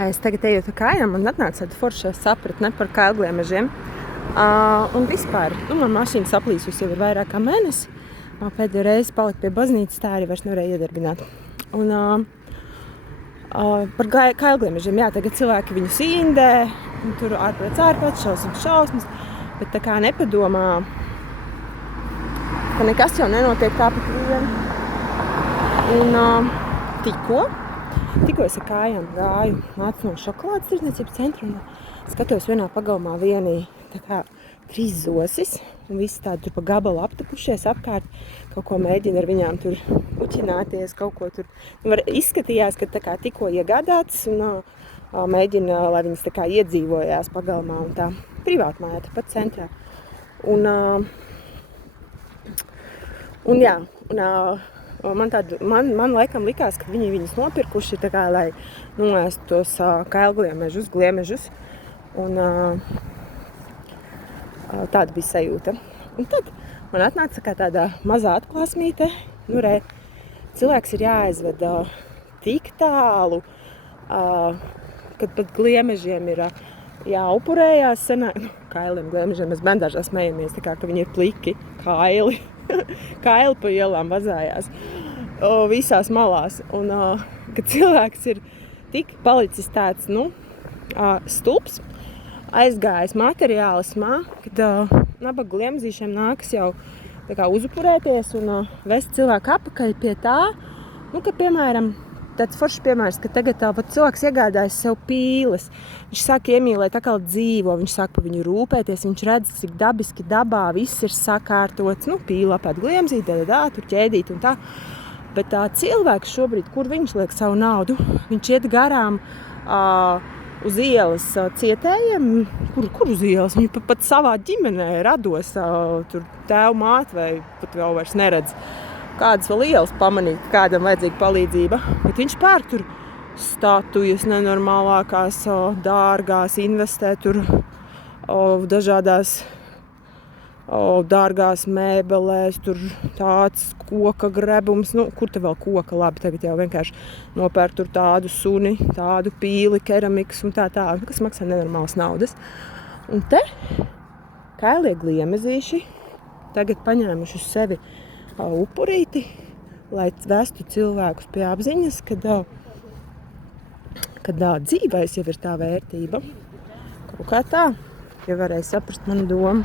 Es tagad eju pa kājām un atnāca tāda forša sapratne par kailgliemežiem. Un vispār, man mašīna saplīsus jau ir vairāk kā mēnesi. Pēdējo reizi palika pie baznīcas, tā arī vairs nevarēja iedarbināt. Un par kailgliemežiem, jā, tagad cilvēki viņus indē, un tur ārprāts, šausmas, bet tā kā nepadomā, ka nekas jau nenotiek tāpat vien. Un tikko es ar kājām gāju, nācu no šokolādes tirdzniecības centra un skatos vienā pagalmā vienī tā kā 3 zosis un visi tādi tur pa gabalu aptapušies apkārt, kaut ko mēģina ar viņām tur uķināties, kaut ko tur. Izskatījās, ka tā kā tikko iegādātas un mēģina, lai viņas tā kā iedzīvojās pagalmā un tā privātmājā pat centrā. Man laikam likās, ka viņi viņus nopirkuši tā kā, lai noēstu tos kailgliemežus. Un tāda bija sajūta. Un tad man atnāca kā tāda mazā atklāsmīte. Cilvēks ir jāaizved tik tālu, kad pat gliemežiem ir jāupurējās. Kailiem gliemežiem mēs bērndārzā smējamies, tā kā, ka viņi ir pliki kaili. Kaili pa ielām vazājās visās malās. Un kad cilvēks ir tik palicis tāds, stulbs, aizgājis materiālismā, kad nabaga gliemzīšiem nākas jau tā kā uzupurēties un vest cilvēku apakaļ pie tā, ka, piemēram, tāds foršs piemērs, ka tagad pat cilvēks iegādājas sev pīles. Viņš sāk iemīlēt atkal dzīvo, viņš sāk par viņu rūpēties, viņš redz, cik dabiski dabā viss ir sakārtots, pīle apēd gliemzīt, tur ķēdīt un tā. Bet tā cilvēks šobrīd, kur viņš liek savu naudu, viņš iet garām uz ielas cietējiem, kur uz ielas, viņi pat savā ģimenē rados, tur tēvu māti vai pat vēl vairs neredz. Kādas vēl ielas pamanīt, kādam vajadzīga palīdzība, bet viņš pērk tur statujas nenormālākās, dārgās, investē tur dažādās dārgās mēbelēs, tur tāds koka grebums, kur te vēl koka, labi, tagad jau vienkārši nopērk tur tādu suni, tādu pīli, keramikas un tā, kas maksā nenormālas naudas. Un te kailie gliemezīši tagad paņēmuši uz sevi upurīti, lai vestu cilvēkus pie apziņas, kad dzīvais jau ir tā vērtība. Kaut kā tā, ja varēja saprast manu domu.